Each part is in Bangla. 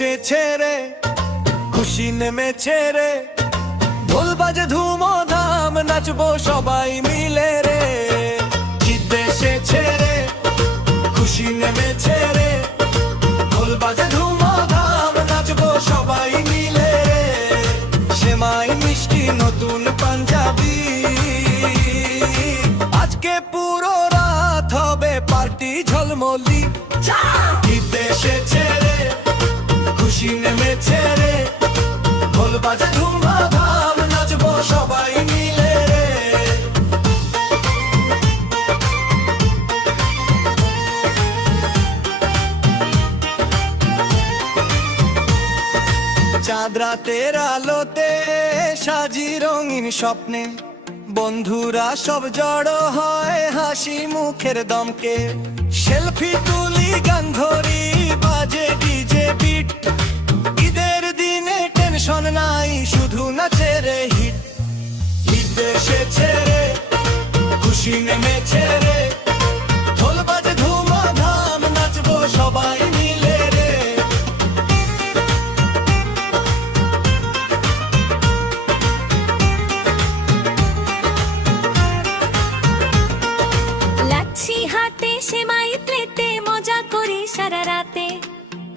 এসেছে রে, খুশি নেমেছে রে, ঢোল বাজে ধুমধাম নাচবো সবাই মিলে রে। ঈদ এসেছে রে, খুশি নেমেছে রে, ঢোল বাজে ধুমধাম নাচবো সবাই মিলে রে। সেমাই মিষ্টি নতুন পাঞ্জাবি, আজকে পুরো রাত হবে পার্টি ঝলমলি। ঈদ এসেছে রে, খুশি নেমেছে রে, ঢোল বাজে ধুমধাম নাচবো সবাই মিলে রে। চাঁদ রাতের আলোতে সাজি রঙিন স্বপ্নে, বন্ধুরা সব জড়ো হয় হাসি মুখের দমকে। সেলফি তুলি গান ধরি বাজে ডিজে বিট, ঈদের দিনে টেনশন নাই শুধু নাচে রে হিট। ঈদ এসেছে রে, খুশি নেমেছে রে, ঢোল বাজে ধুমধাম নাচবো সবাই মিলে রে। লাচ্ছি হাতে সেমাই প্লেটে মজা করি সারা রাতে,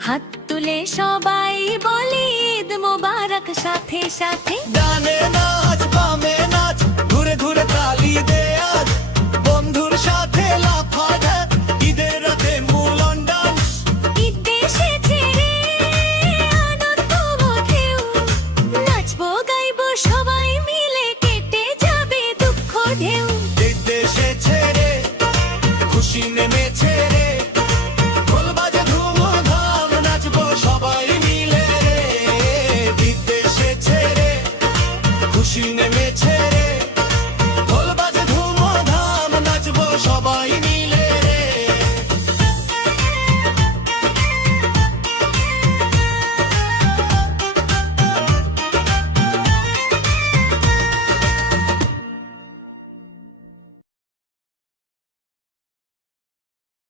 হাত তুলে সবাই বলি ঈদ মোবারক সাথে সাথে। ডানে নাচ বামে নাচ, ঘুরে ঘুরে তালি দে আজ,